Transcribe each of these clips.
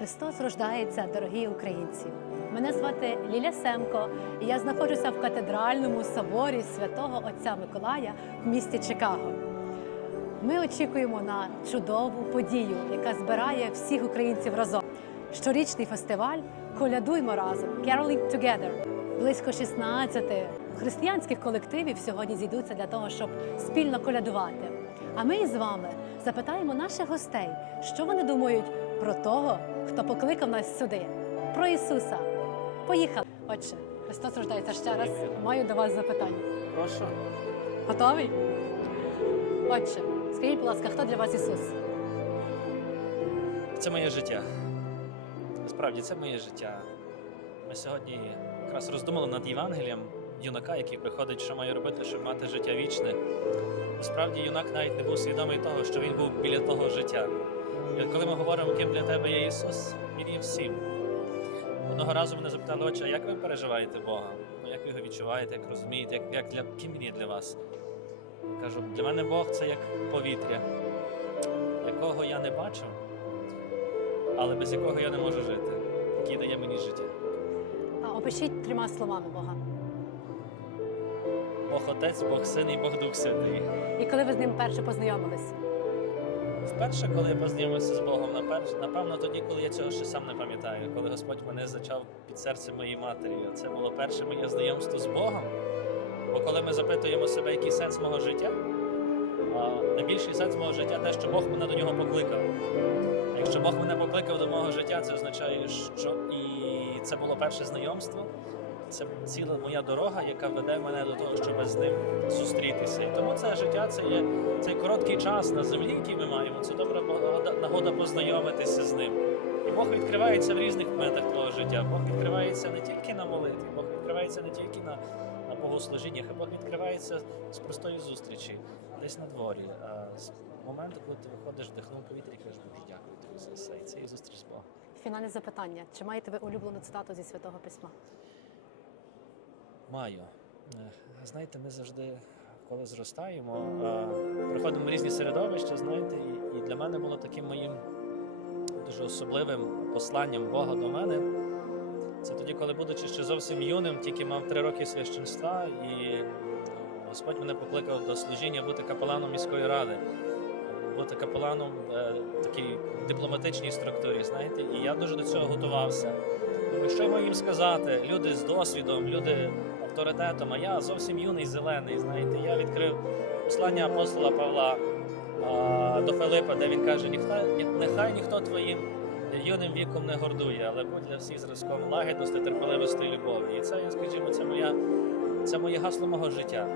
Христос рождається, дорогі українці. Мене звати Ліля Семко, і я знаходжуся в катедральному соборі святого Отця Миколая в місті Чикаго. Ми очікуємо на чудову подію, яка збирає всіх українців разом. Щорічний фестиваль Колядуймо разом Caroling Together. Близько 16 християнських колективів сьогодні зійдуться для того, щоб спільно колядувати. А ми із вами запитаємо наших гостей, що вони думають про того, хто покликав нас сюди, про Ісуса. Поїхали! Отже, Христос рождається ще раз. Маю до вас запитання. Прошу. Готовий? Отже, скажіть, будь ласка, хто для вас Ісус? Це моє життя. Насправді, це моє життя. Ми сьогодні якраз роздумали над Євангелієм юнака, який приходить, що має робити, щоб мати життя вічне. Насправді, юнак навіть не був свідомий того, що він був біля того життя. І от коли ми говоримо, ким для тебе є Ісус, Він є всім. Одного разу мене запитали, отче, а як ви переживаєте Бога? Ну, як ви його відчуваєте, як розумієте, як, як для, ким він є для вас? Я кажу, для мене Бог це як повітря, якого я не бачу, але без якого я не можу жити, який дає мені життя. А опишіть трьома словами Бога. Бог Отець, Бог Син і Бог Дух Святий. І коли ви з ним перше познайомились? Вперше, коли я познайомився з Богом, напевно, тоді, коли я цього ще сам не пам'ятаю, коли Господь мене зачав під серце моєї матері. Це було перше моє знайомство з Богом. Бо коли ми запитуємо себе, який сенс мого життя, найбільший сенс мого життя те, що Бог мене до нього покликав. Якщо Бог мене покликав до мого життя, це означає, що і це було перше знайомство. Це ціла моя дорога, яка веде мене до того, щоб з ним зустрітися. І тому це життя це є цей короткий час на землі, який ми маємо. Це добра нагода- познайомитися з ним. І Бог відкривається в різних моментах твого життя. Бог відкривається не тільки на молитві, Бог відкривається не тільки на, на богослужіннях, а Бог відкривається з простої зустрічі, десь на дворі. А з моменту, коли ти виходиш, вдихнув повітря і кажеш, Боже, дякую тобі за все. І це є зустріч з Богом. Фінальне запитання. Чи маєте ви улюблену цитату зі святого письма? Маю. Е, Знаєте, ми завжди, коли зростаємо, е, приходимо в різні середовища, знаєте, і, для мене було таким моїм дуже особливим посланням Бога до мене. Це тоді, коли, будучи ще зовсім юним, тільки мав три роки священства, і Господь мене покликав до служіння бути капеланом міської ради, бути капеланом е, такій дипломатичній структурі, знаєте, і я дуже до цього готувався. Що я маю їм сказати? Люди з досвідом, люди авторитетом, а я зовсім юний, зелений. Знаєте, я відкрив послання апостола Павла а, до Филипа, де він каже: нехай ніхто твоїм юним віком не гордує, але будь для всіх зразком лагідності, терпеливості і любові. І це, я скажімо, це моя це моє гасло мого життя.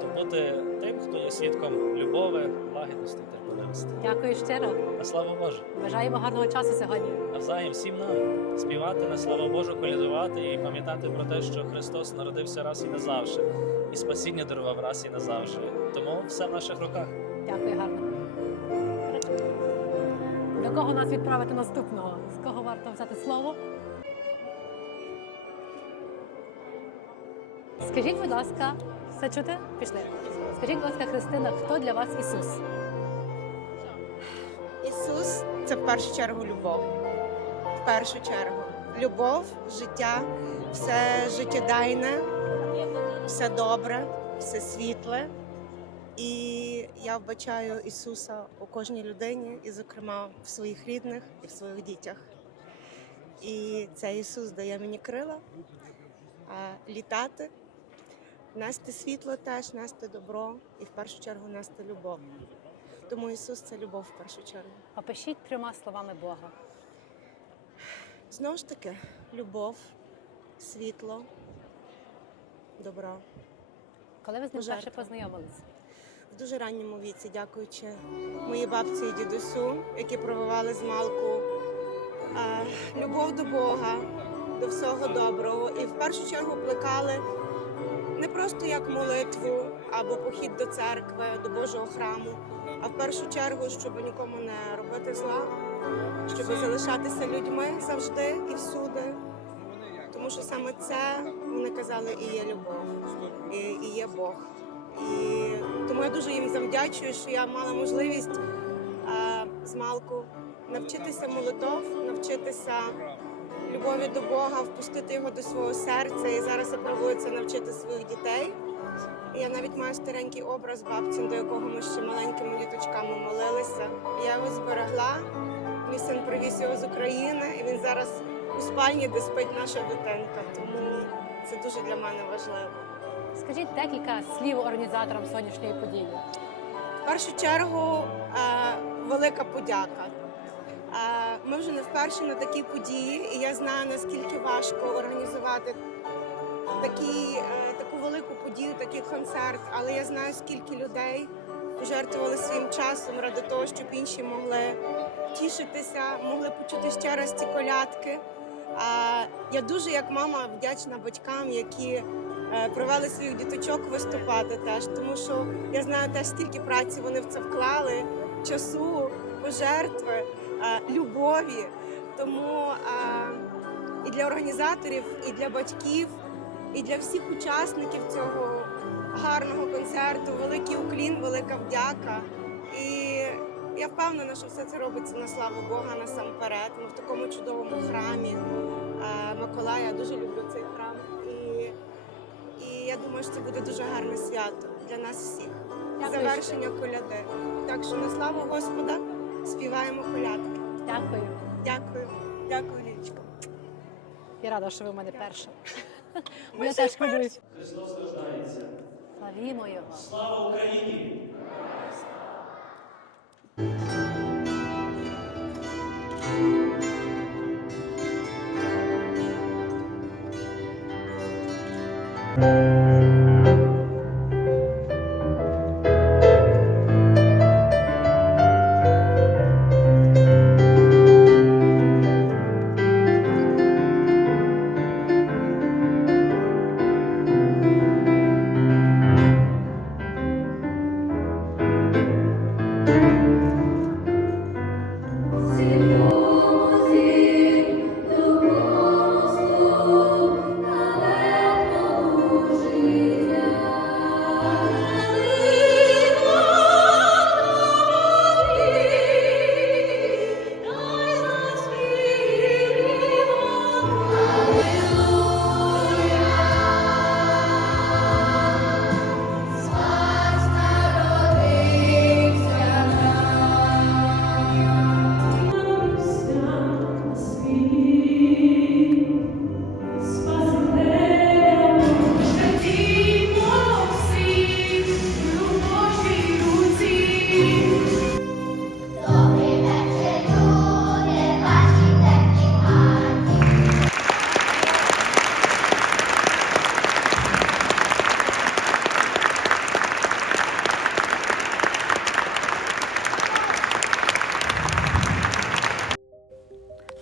Тобто бути тим, хто є свідком любові, лагідності і терпеливості. Дякую щиро. На славу Божу! Бажаємо гарного часу сьогодні. Навзаєм всім нам співати на славу Божу, колядувати і пам'ятати про те, що Христос народився раз і назавжди, і спасіння дарував раз і назавжди. Тому все в наших руках. Дякую гарно. До кого нас відправити наступного? З кого варто взяти слово? Скажіть, будь ласка, все чути? Пішли. Скажіть, будь ласка, Христина, хто для вас Ісус? Ісус це в першу чергу любов. В першу чергу. Любов, життя, все життєдайне, все добре, все світле. І я вбачаю Ісуса у кожній людині, і, зокрема, в своїх рідних і в своїх дітях. І цей Ісус дає мені крила літати, нести світло теж, нести добро і в першу чергу нести любов. Тому Ісус це любов в першу чергу. Опишіть трьома словами Бога. Знову ж таки, любов, світло, добро. Коли ви з ним Пожертва. перше познайомились? В дуже ранньому віці, дякуючи моїй бабці і дідусю, які провивали з малку е, любов до Бога, до всього доброго. І в першу чергу плекали просто як молитву або похід до церкви, до Божого храму, а в першу чергу, щоб нікому не робити зла, щоб залишатися людьми завжди і всюди. Тому що саме це вони казали і є любов, і, і є Бог. І тому я дуже їм завдячую, що я мала можливість е, з малку навчитися молитов, навчитися любові до Бога, впустити його до свого серця. І зараз я пробую це навчити своїх дітей. І я навіть маю старенький образ бабцін, до якого ми ще маленькими діточками молилися. Я його зберегла. Мій син привіз його з України, і він зараз у спальні, де спить наша дитинка. Тому це дуже для мене важливо. Скажіть декілька слів організаторам сьогоднішньої події. В першу чергу е, велика подяка. Ми вже не вперше на такій події, і я знаю наскільки важко організувати такі, е, таку велику подію, такий концерт. Але я знаю, скільки людей пожертвували своїм часом ради того, щоб інші могли тішитися, могли почути ще раз ці колядки. Я дуже, як мама, вдячна батькам, які е, привели своїх діточок виступати теж, тому що я знаю теж, скільки праці вони в це вклали, часу, пожертви, любові. Тому і для організаторів, і для батьків, і для всіх учасників цього гарного концерту великий уклін, велика вдяка. І я впевнена, що все це робиться на славу Бога насамперед. Ми в такому чудовому храмі Миколая. Я дуже люблю цей храм. І, і я думаю, що це буде дуже гарне свято для нас всіх. Завершення коляди. Так що на славу Господа співаємо колядки. Дякую. Дякую, дякую, Лічко. Я рада, що ви в мене перша. Я теж хвилююсь. Славімо його. Слава Україні!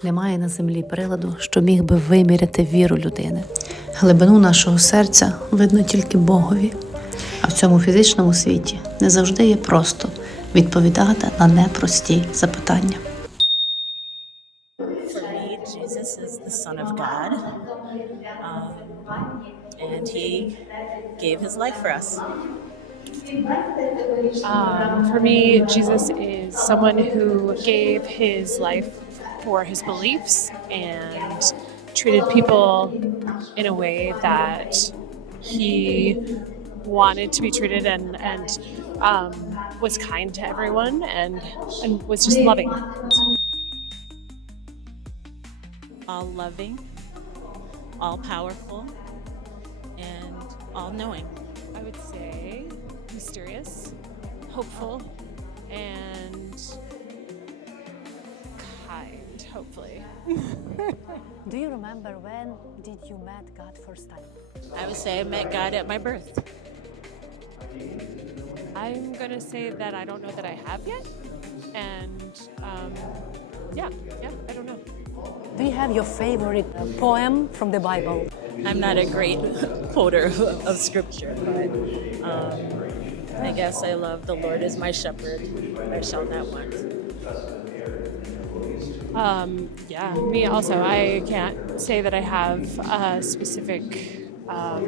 Немає на землі приладу, що міг би виміряти віру людини. Глибину нашого серця видно тільки Богові, а в цьому фізичному світі не завжди є просто відповідати на непрості запитання. Um, and He gave His life for us. Um, for me, Jesus is someone who gave his life for his beliefs and treated people in a way that he wanted to be treated and, and um, was kind to everyone and, and was just loving. All loving, all powerful, and all knowing. I would say mysterious, hopeful, and kind, hopefully. Do you remember when did you met God first time? I would say I met God at my birth. I'm gonna say that I don't know that I have yet, and um, yeah, yeah, I don't know. Do you have your favorite poem from the Bible? I'm not a great quoter of scripture, but um, I guess I love the Lord is my shepherd, I shall not want. Um, yeah, me also. I can't say that I have a specific um,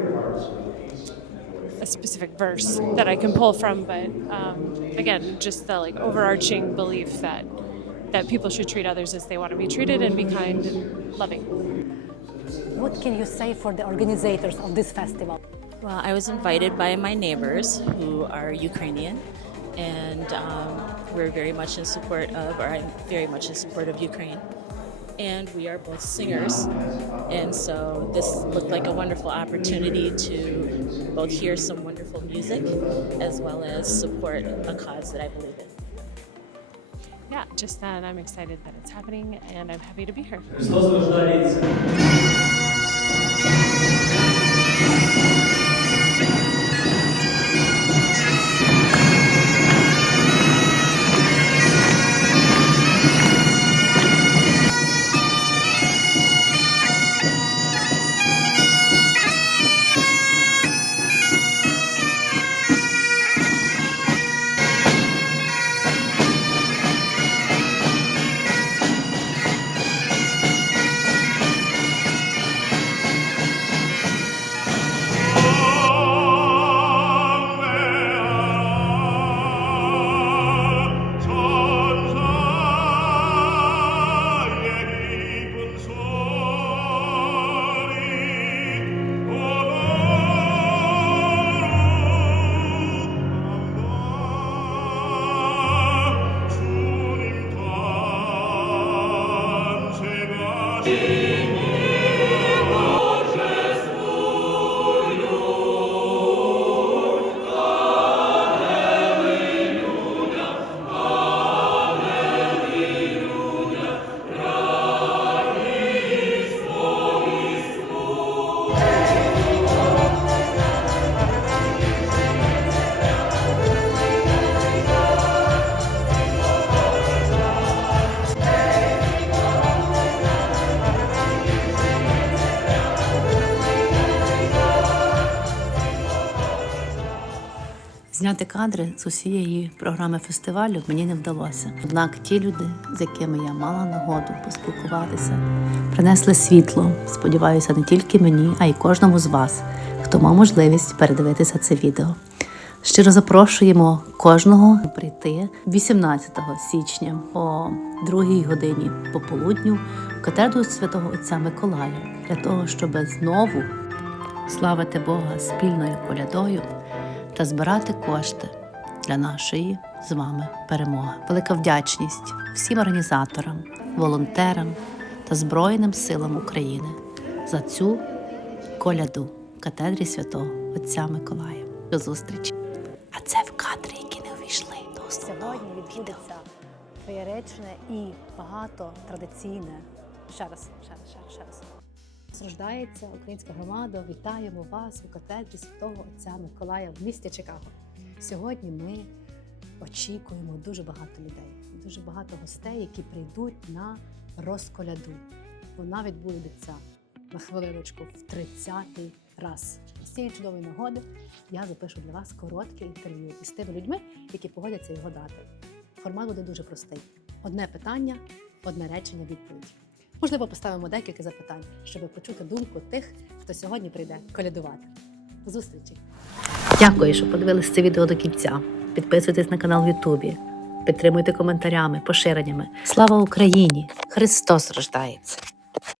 a specific verse that I can pull from, but um, again, just the like overarching belief that that people should treat others as they want to be treated and be kind and loving. What can you say for the organizers of this festival? Well, I was invited by my neighbors who are Ukrainian, and um, we're very much in support of, or I'm very much in support of Ukraine. And we are both singers, and so this looked like a wonderful opportunity to both hear some wonderful music as well as support a cause that I believe in. Yeah, just that I'm excited that it's happening and I'm happy to be here. Зняти кадри з усієї програми фестивалю мені не вдалося. Однак ті люди, з якими я мала нагоду поспілкуватися, принесли світло. Сподіваюся, не тільки мені, а й кожному з вас, хто мав можливість передивитися це відео. Щиро запрошуємо кожного прийти 18 січня о 2 годині пополудню в катедру святого Отця Миколая для того, щоб знову славити Бога спільною колядою та збирати кошти для нашої з вами перемоги. Велика вдячність всім організаторам, волонтерам та Збройним силам України за цю коляду катедрі святого Отця Миколая. До зустрічі! А це в кадри, які не увійшли до основного Сьогодні відбудеться феєричне і багато традиційне. Ще раз, Зрождається українська громада. Вітаємо вас у катедрі святого Отця Миколая в місті Чикаго. Сьогодні ми очікуємо дуже багато людей, дуже багато гостей, які прийдуть на розколяду. Вона відбудеться на хвилиночку в 30-й раз. З цієї чудової нагоди я запишу для вас коротке інтерв'ю із тими людьми, які погодяться його дати. Формат буде дуже простий: одне питання, одне речення, відповідь. Можливо, поставимо декілька запитань, щоб почути думку тих, хто сьогодні прийде колядувати. До зустрічі! Дякую, що подивилися це відео до кінця. Підписуйтесь на канал в Ютубі, підтримуйте коментарями, поширеннями. Слава Україні! Христос рождається!